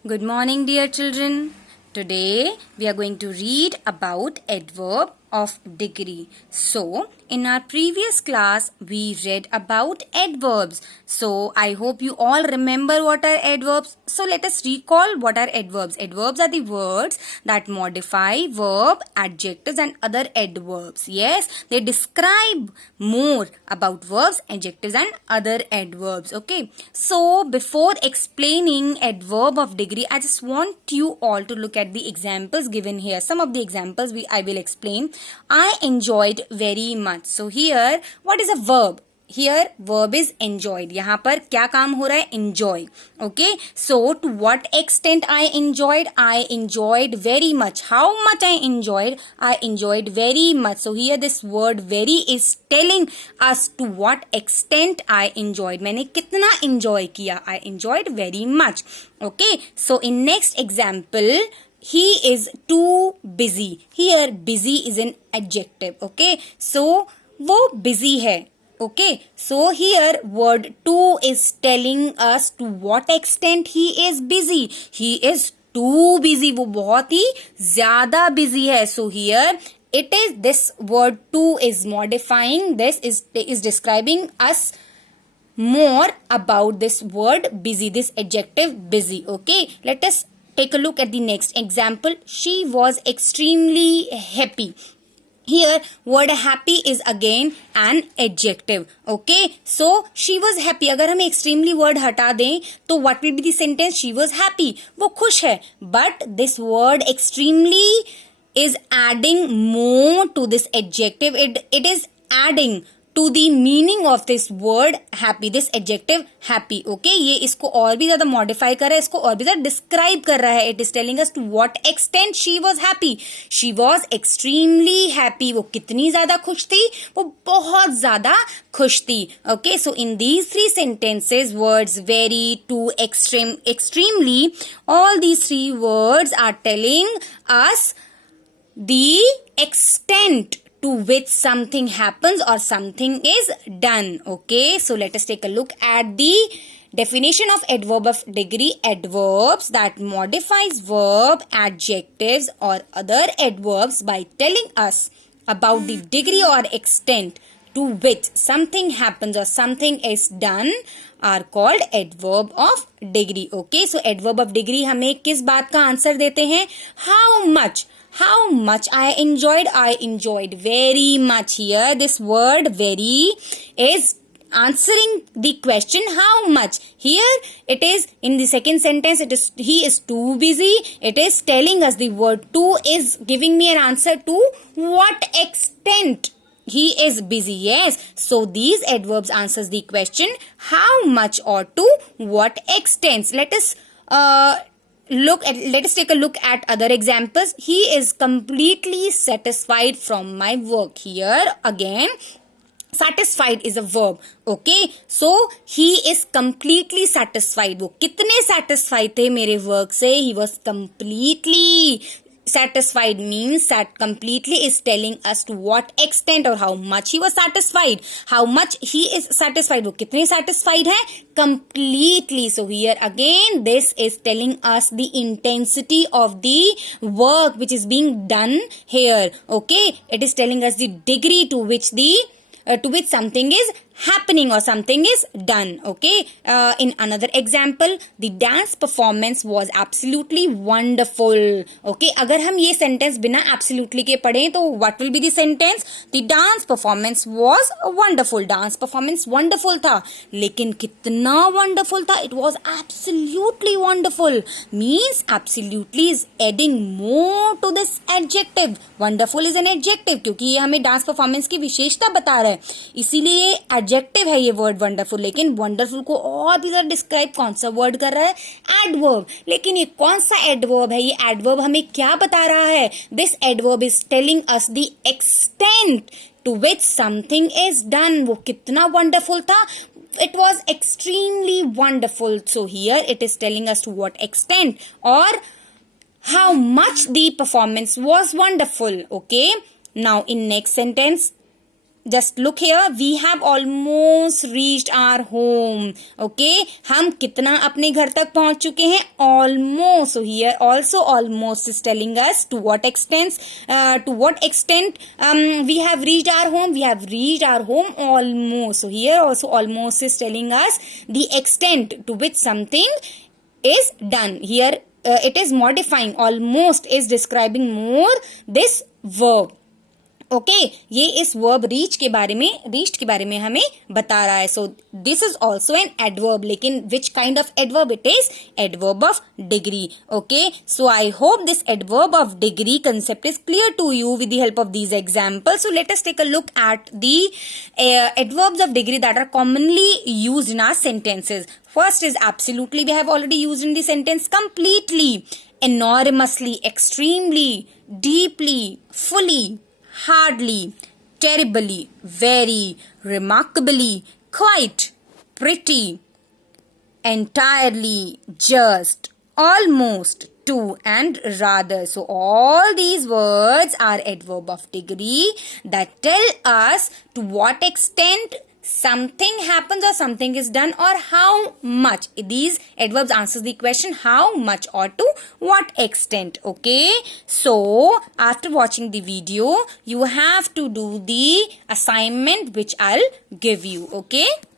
Good morning, dear children. Today we are going to read about adverb of degree. So, in our previous class, we read about adverbs. So, I hope you all remember what are adverbs. So, let us recall what are adverbs. Adverbs are the words that modify verb, adjectives and other adverbs. Yes, they describe more about verbs, adjectives and other adverbs. Okay. So, before explaining adverb of degree, I just want you all to look at the examples given here. Some of the examples I will explain. I enjoyed very much. So here, what is a verb? Here, verb is enjoyed. यहाँ पर क्या काम हो रहा है? Enjoy. Okay. So, to what extent I enjoyed? I enjoyed very much. How much I enjoyed? I enjoyed very much. So, here this word very is telling us to what extent I enjoyed. मैंने कितना enjoy किया? I enjoyed very much. Okay. So, in next example, he is too busy. Here busy is an adjective. Okay. So वो busy है. Okay. So here word too is telling us to what extent he is busy. He is too busy. वो बहुत ही ज़्यादा busy है. So here it is this word too is modifying. This is describing us more about this word busy. This adjective busy. Okay. Let us take a look at the next example. She was extremely happy. Here word happy is again an adjective. Okay. So she was happy. अगर हम extremely word हटा दें तो what will be the sentence? She was happy. वो खुश है. But this word extremely is adding more to this adjective. It is adding to the meaning of this word happy, this adjective happy. Okay, ये इसको और भी ज़्यादा modify कर रहा है, इसको और भी ज़्यादा describe कर रहा है. It is telling us to what extent she was happy. She was extremely happy. वो कितनी ज़्यादा खुश थी? वो बहुत ज़्यादा खुश थी. Okay, so in these three sentences, words very, to, extreme, extremely, all these three words are telling us the extent to which something happens or something is done. Okay, so let us take a look at the definition of adverb of degree. Adverbs that modifies verb, adjectives or other adverbs by telling us about the degree or extent to which something happens or something is done are called adverb of degree. Okay, so adverb of degree हमें किस बात का answer देते हैं? How much? How much I enjoyed very much. Here this word very is answering the question how much. Here it is in the second sentence, it is he is too busy. It is telling us the word too is giving me an answer to what extent he is busy. Yes, so these adverbs answers the question how much or to what extent. Let us take a look at other examples. He is completely satisfied from my work. Here again satisfied is a verb. Okay, so he is completely satisfied. वो कितने satisfied थे मेरे work से? He was completely satisfied means that completely is telling us to what extent or how much he was satisfied. How much he is satisfied. वो कितने satisfied है? Completely. So here again this is telling us the intensity of the work which is being done here. Okay, it is telling us the degree to which something is happening or something is done. Okay, in another example, the dance performance was absolutely wonderful. Okay, अगर हम ये sentence बिना absolutely के पढ़ें तो what will be the sentence? The dance performance was wonderful. Dance performance wonderful था, लेकिन कितना wonderful था? It was absolutely wonderful. Means absolutely is adding more to this adjective. Wonderful is an adjective क्योंकि ये हमें dance performance की विशेषता बता रहा है, इसीलिए एडजेक्टिव है ये वर्ड वंडरफुल. लेकिन वंडरफुल को और भी ज्यादा डिस्क्राइब कौन सा वर्ड कर रहा है? एडवर्ब. लेकिन ये कौन सा एडवर्ब है? ये एडवर्ब हमें क्या बता रहा है? This adverb is telling us the extent to which something is done. वो कितना वंडरफुल था? It was extremely wonderful. So here it is telling us to what extent or how much the performance was wonderful. Okay, now in next sentence just look here, we have almost reached our home. Okay, हम कितना अपने घर तक पहुंच चुके हैं? Almost. So here also almost is telling us to what extent we have reached our home. We have reached our home almost. So here also almost is telling us the extent to which something is done. Here it is modifying. Almost is describing more this verb. Okay ये इस verb reached के बारे में हमें बता रहा है. So this is also an adverb, लेकिन which kind of adverb it is? Adverb of degree. Okay, so I hope this adverb of degree concept is clear to you with the help of these examples. So let us take a look at the adverbs of degree that are commonly used in our sentences. First is absolutely, we have already used in the sentence. Completely, enormously, extremely, deeply, fully, hardly, terribly, very, remarkably, quite, pretty, entirely, just, almost, to, and rather. So all these words are adverb of degree that tell us to what extent something happens or something is done, or how much. These adverbs answers the question how much or to what extent. Okay, so after watching the video you have to do the assignment which I'll give you. Okay.